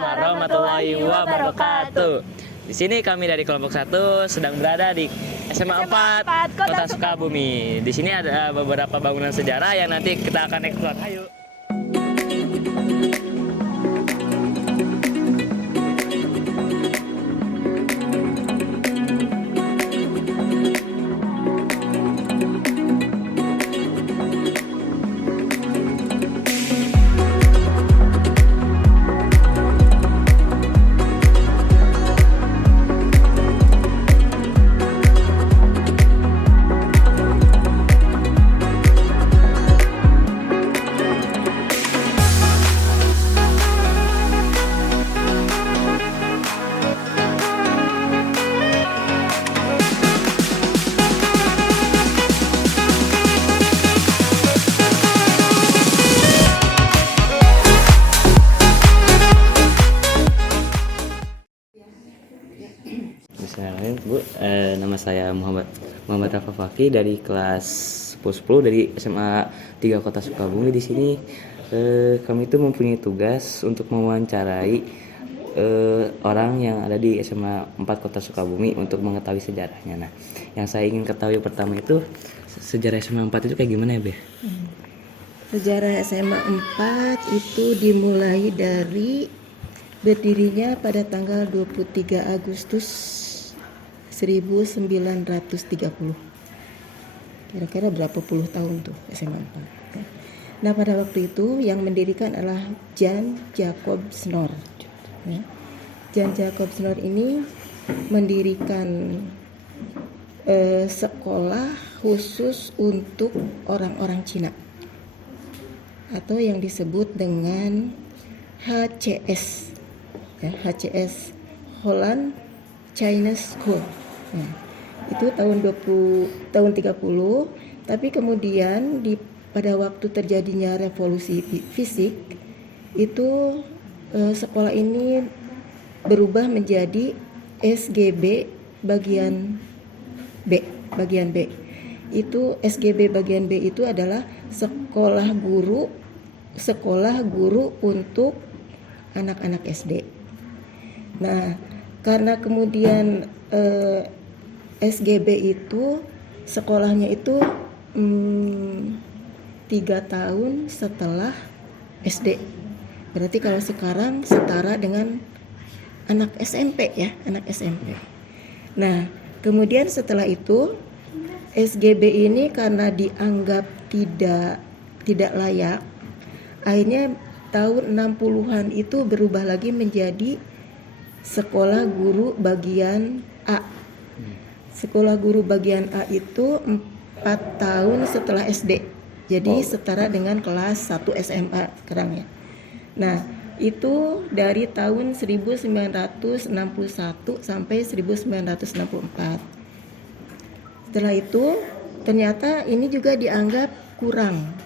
warahmatullahi wabarakatuh. Di sini kami dari kelompok 1 sedang berada di SMA 4 Kota Sukabumi. Di sini ada beberapa bangunan sejarah yang nanti kita akan eksplor. Ayo. Bismillahirrahmanirrahim, Bu. Nama saya Muhammad Rafa Fakih dari kelas 10 dari SMA 3 Kota Sukabumi. Di sini kami itu mempunyai tugas untuk mewawancarai orang yang ada di SMA 4 Kota Sukabumi untuk mengetahui sejarahnya. Nah, yang saya ingin ketahui pertama itu sejarah SMA 4 itu kayak gimana ya, Be? Sejarah SMA 4 itu dimulai dari berdirinya pada tanggal 23 Agustus 1930. Kira-kira berapa puluh tahun tuh SMA 4. Nah, pada waktu itu yang mendirikan adalah Jan Jacob Schnorr. Jan Jacob Schnorr ini mendirikan sekolah khusus untuk orang-orang Cina atau yang disebut dengan HCS, HCS Holland Chinese School. Nah, itu tahun 30, tapi kemudian pada waktu terjadinya revolusi fisik itu sekolah ini berubah menjadi SGB bagian B. Itu SGB bagian B itu adalah sekolah guru untuk anak-anak SD. Nah, karena kemudian SGB itu sekolahnya itu 3 tahun setelah SD. Berarti kalau sekarang setara dengan anak SMP ya, anak SMP. Nah, kemudian setelah itu SGB ini karena dianggap tidak layak, akhirnya tahun 60-an itu berubah lagi menjadi sekolah guru bagian A. Sekolah guru bagian A itu 4 tahun setelah SD. Jadi setara dengan kelas 1 SMA sekarang ya. Nah, itu dari tahun 1961 sampai 1964. Setelah itu ternyata ini juga dianggap kurang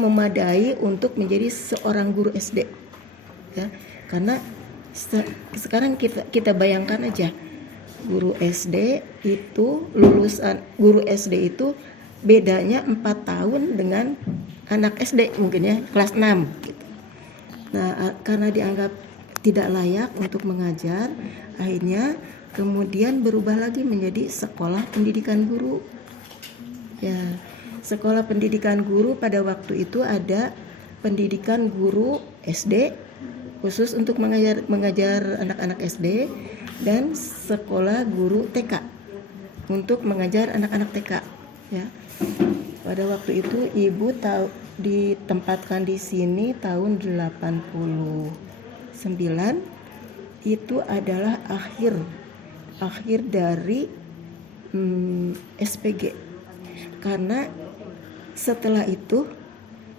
memadai untuk menjadi seorang guru SD. Ya, karena sekarang kita bayangkan aja, guru SD itu guru SD itu bedanya 4 tahun dengan anak SD mungkin ya, kelas 6 gitu. Nah, karena dianggap tidak layak untuk mengajar, akhirnya kemudian berubah lagi menjadi sekolah pendidikan guru. Ya, sekolah pendidikan guru pada waktu itu ada pendidikan guru SD khusus untuk mengajar anak-anak SD dan sekolah guru TK untuk mengajar anak-anak TK ya. Pada waktu itu ibu ditempatkan di sini tahun 89. Itu adalah akhir dari SPG. Karena setelah itu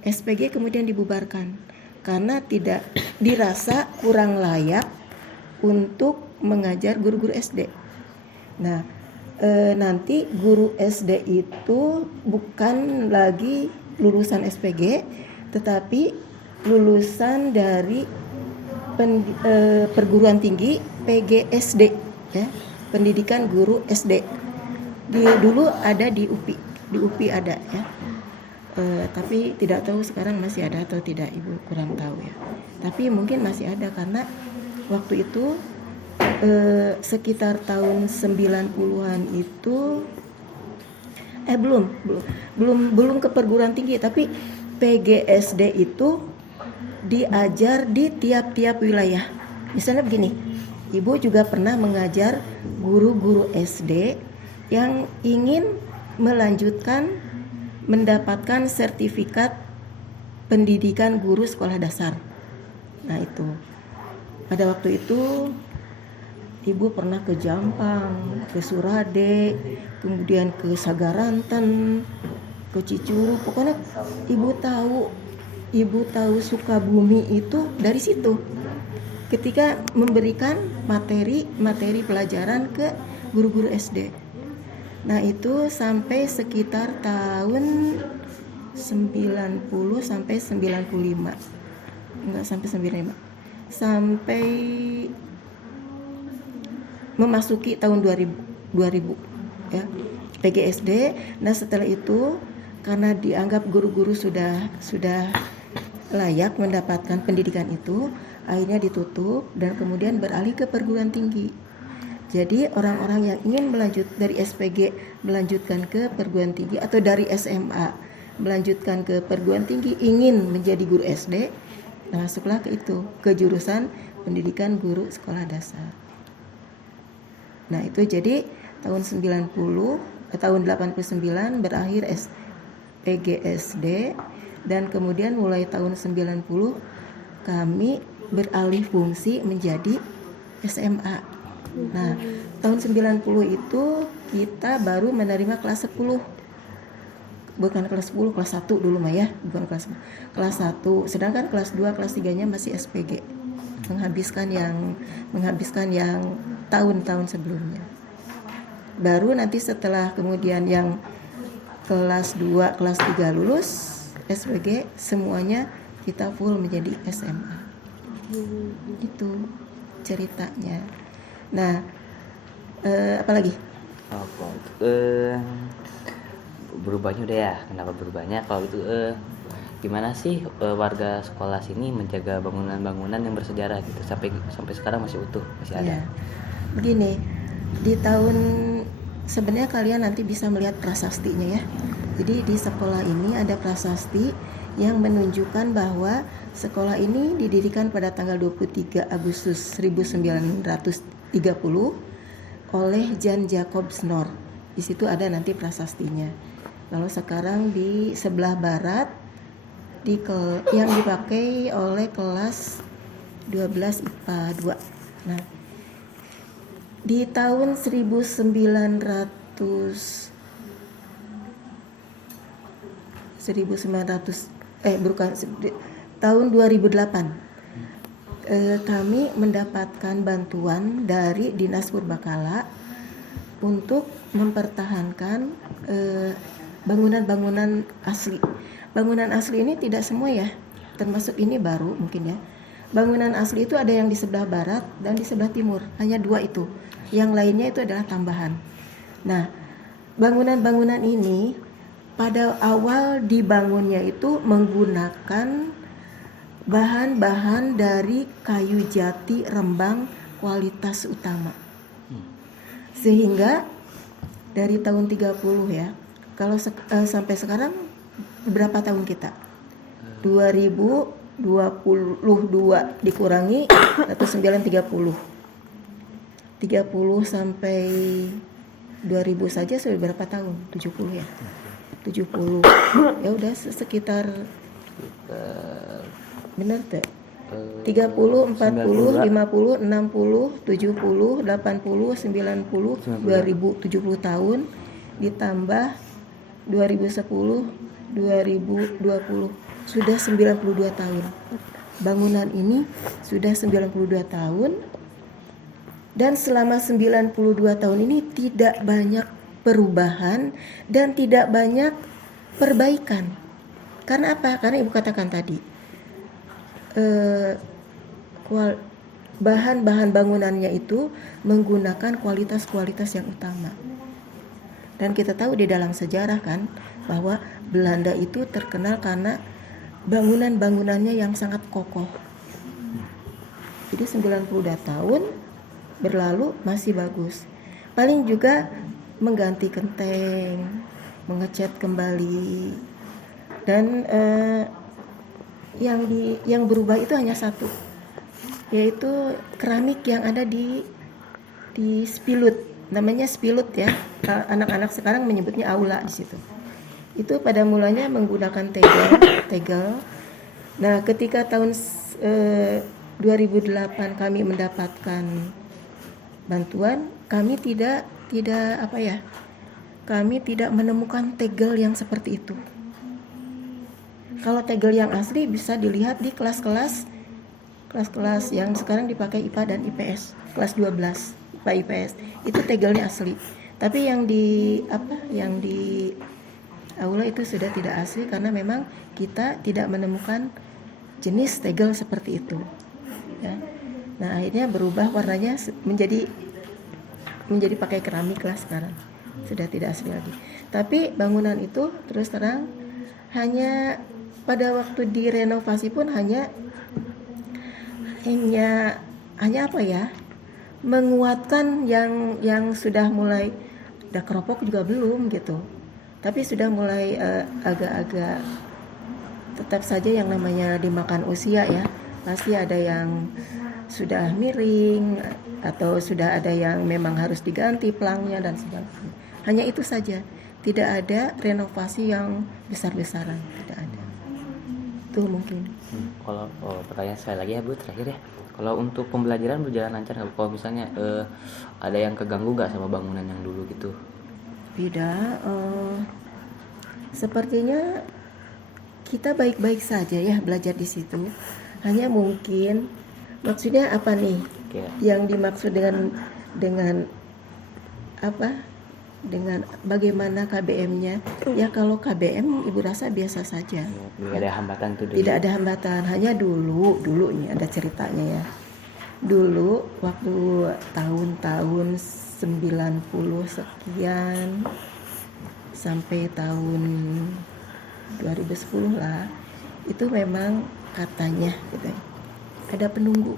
SPG kemudian dibubarkan karena tidak dirasa kurang layak untuk mengajar guru-guru SD. Nah, nanti guru SD itu bukan lagi lulusan SPG, tetapi lulusan dari perguruan tinggi PGSD, ya, pendidikan guru SD. Dulu ada di UPI ada ya. Tapi tidak tahu sekarang masih ada atau tidak, Ibu kurang tahu ya. Tapi mungkin masih ada karena waktu itu sekitar tahun 90-an itu belum ke perguruan tinggi, tapi PGSD itu diajar di tiap-tiap wilayah. Misalnya begini, Ibu juga pernah mengajar guru-guru SD yang ingin mendapatkan sertifikat pendidikan guru sekolah dasar. Nah itu, pada waktu itu Ibu pernah ke Jampang, ke Surade, kemudian ke Sagaranten, ke Cicuru. Pokoknya Ibu tahu Sukabumi itu dari situ. Ketika memberikan materi pelajaran ke guru-guru SD. Nah itu sampai sekitar tahun 90 sampai 95. Enggak sampai 95. Sampai memasuki tahun 2000 ya. PGSD. Nah setelah itu karena dianggap guru-guru sudah layak mendapatkan pendidikan itu, akhirnya ditutup dan kemudian beralih ke perguruan tinggi. Jadi orang-orang yang ingin dari SPG melanjutkan ke perguruan tinggi atau dari SMA melanjutkan ke perguruan tinggi ingin menjadi guru SD, nah masuklah ke jurusan pendidikan guru sekolah dasar. Nah itu jadi tahun 89 berakhir PGSD dan kemudian mulai tahun 90 kami beralih fungsi menjadi SMA. Nah, tahun 90 itu kita baru menerima kelas 10. Bukan kelas 10, kelas 1 dulu mah ya, bukan kelas 1. Sedangkan kelas 2, kelas 3-nya masih SPG. Menghabiskan yang tahun-tahun sebelumnya. Baru nanti setelah kemudian yang kelas 2, kelas 3 lulus SPG, semuanya kita full menjadi SMA. Itu ceritanya. Nah, apalagi? Berubahnya udah ya. Kenapa berubahnya? Kalau itu gimana sih warga sekolah sini menjaga bangunan-bangunan yang bersejarah gitu sampai sekarang masih utuh, masih ada. Ya. Begini, di tahun sebenarnya kalian nanti bisa melihat prasastinya ya. Jadi di sekolah ini ada prasasti yang menunjukkan bahwa sekolah ini didirikan pada tanggal 23 Agustus 1930 oleh Jan Jacob Snor. Di situ ada nanti prasastinya. Kalau sekarang di sebelah barat yang dipakai oleh kelas 12 IPA 2. Nah, di tahun tahun 2008 kami mendapatkan bantuan dari Dinas Purbakala untuk mempertahankan bangunan-bangunan asli. Bangunan asli ini tidak semua ya, termasuk ini baru mungkin ya. Bangunan asli itu ada yang di sebelah barat dan di sebelah timur, hanya 2 itu. Yang lainnya itu adalah tambahan. Nah, bangunan-bangunan ini pada awal dibangunnya itu menggunakan bahan-bahan dari kayu jati Rembang kualitas utama. Sehingga dari tahun 30 ya, kalau sampai sekarang berapa tahun kita? 2022 dikurangi atau 930. 30 sampai 2000 saja sudah berapa tahun? 70 ya. 70. Ya udah sekitar benar tuh. 30, 40, 50, 60, 70, 80, 90, 2000, 70 tahun ditambah 2010, 2020 sudah 92 tahun. Bangunan ini sudah 92 tahun dan selama 92 tahun ini tidak banyak perubahan dan tidak banyak perbaikan. Karena apa? Karena Ibu katakan tadi bahan-bahan bangunannya itu menggunakan kualitas-kualitas yang utama. Dan kita tahu di dalam sejarah kan bahwa Belanda itu terkenal karena bangunan-bangunannya yang sangat kokoh. Jadi 92 tahun berlalu masih bagus. Paling juga mengganti genteng, mengecat kembali, dan yang berubah itu hanya satu, yaitu keramik yang ada di spilut, namanya spilut ya. Anak-anak sekarang menyebutnya aula di situ. Itu pada mulanya menggunakan tegel. Nah, ketika tahun 2008 kami mendapatkan bantuan, kami tidak kami tidak menemukan tegel yang seperti itu. Kalau tegel yang asli bisa dilihat di kelas-kelas yang sekarang dipakai IPA dan IPS, kelas 12 IPA IPS, itu tegelnya asli. Tapi yang di aula itu sudah tidak asli karena memang kita tidak menemukan jenis tegel seperti itu. Ya. Nah, akhirnya berubah warnanya menjadi pakai keramik lah sekarang. Sudah tidak asli lagi. Tapi bangunan itu terus terang hanya pada waktu direnovasi pun hanya menguatkan yang sudah mulai, udah keropok juga belum gitu. Tapi sudah mulai agak-agak, tetap saja yang namanya dimakan usia ya. Pasti ada yang sudah miring atau sudah ada yang memang harus diganti pelangnya dan sebagainya. Hanya itu saja, tidak ada renovasi yang besar-besaran, tidak ada. Itu mungkin. Kalau pertanyaan saya lagi ya Bu, terakhir ya. Kalau untuk pembelajaran berjalan lancar nggak Bu? Kalau misalnya ada yang keganggu nggak sama bangunan yang dulu gitu? Tidak, sepertinya kita baik-baik saja ya belajar di situ. Hanya mungkin maksudnya apa nih? Yang dimaksud dengan apa? Dengan bagaimana KBM-nya? Ya kalau KBM Ibu rasa biasa saja. Tidak ada hambatan tuh. Tidak ada hambatan, hanya dulu ini ada ceritanya ya. Dulu waktu tahun 90 sekian sampai tahun 2010 lah, itu memang katanya gitu. Ada penunggu.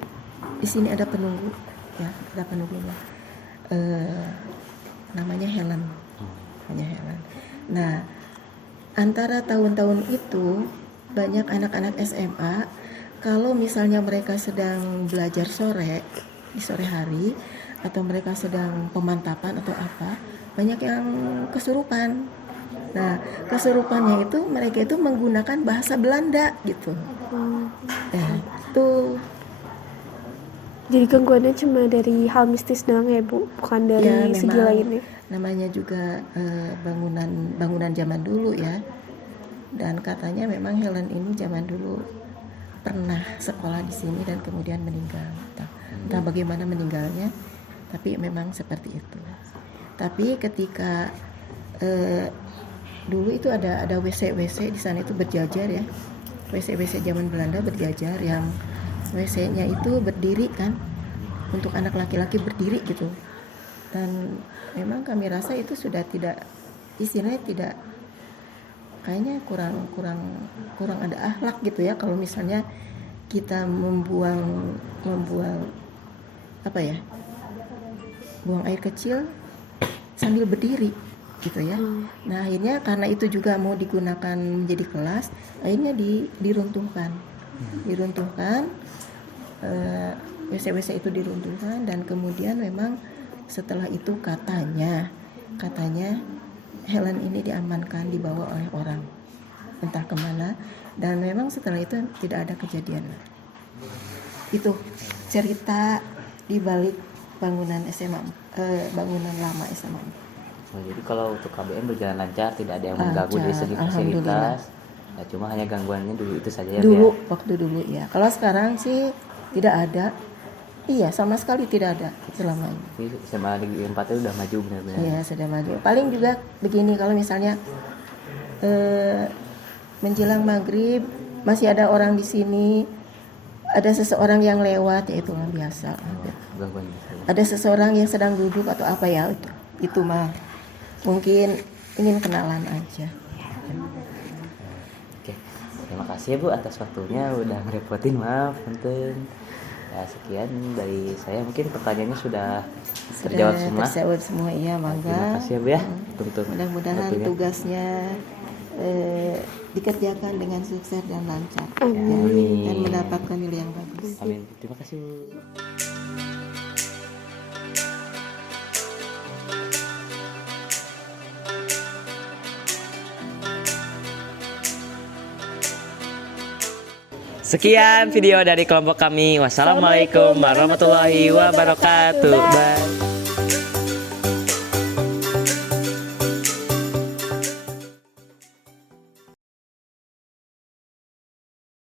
Di sini ada penunggu ya, ada penunggunya. Namanya Helen. Nah, antara tahun-tahun itu banyak anak-anak SMA kalau misalnya mereka sedang belajar di sore hari atau mereka sedang pemantapan atau apa, banyak yang kesurupan. Nah, kesurupannya itu mereka itu menggunakan bahasa Belanda gitu. Itu. Jadi gangguannya cuma dari hal mistis doang ya Bu, bukan dari segi lainnya. Namanya juga bangunan zaman dulu ya. Dan katanya memang Helen ini zaman dulu pernah sekolah di sini dan kemudian meninggal. Entah bagaimana meninggalnya, tapi memang seperti itu. Tapi ketika dulu itu ada WC di sana itu berjajar ya. WC zaman Belanda berjajar, yang WC-nya itu berdiri kan, untuk anak laki-laki berdiri gitu. Dan memang kami rasa itu sudah tidak, istilahnya tidak, kayaknya kurang ada akhlak gitu ya, kalau misalnya kita membuang buang air kecil sambil berdiri gitu ya. Nah, akhirnya karena itu juga mau digunakan menjadi kelas, akhirnya diruntuhkan. WC itu diruntuhkan, dan kemudian memang setelah itu katanya Helen ini diamankan, dibawa oleh orang entah kemana, dan memang setelah itu tidak ada kejadian. Itu cerita di balik bangunan SMA, bangunan lama SMA. Jadi kalau untuk KBM berjalan lancar, tidak ada yang mengganggu dari segi fasilitas. Ya, cuma hanya gangguannya dulu itu saja ya. Waktu dulu ya. Kalau sekarang sih tidak ada. Iya, sama sekali tidak ada selama ini. SMA Negeri 4 itu udah maju benar-benar. Iya, sudah maju. Paling juga begini, kalau misalnya menjelang maghrib masih ada orang di sini, ada seseorang yang lewat, ya itu biasa. Ada seseorang yang sedang duduk atau apa ya, itu mah mungkin ingin kenalan aja. Terima kasih ya Bu atas waktunya, udah ngerepotin, maaf punten. Ya, sekian dari saya, mungkin pertanyaannya sudah terjawab semua. Terjawab semua, iya, Terima mangga. kasih ya Bu ya untuk Mudah-mudahan waktunya. tugasnya dikerjakan dengan sukses dan lancar. Amin. Dan mendapatkan nilai yang bagus. Amin. Terima kasih Bu. Sekian video dari kelompok kami. Wassalamualaikum warahmatullahi wabarakatuh. Bye.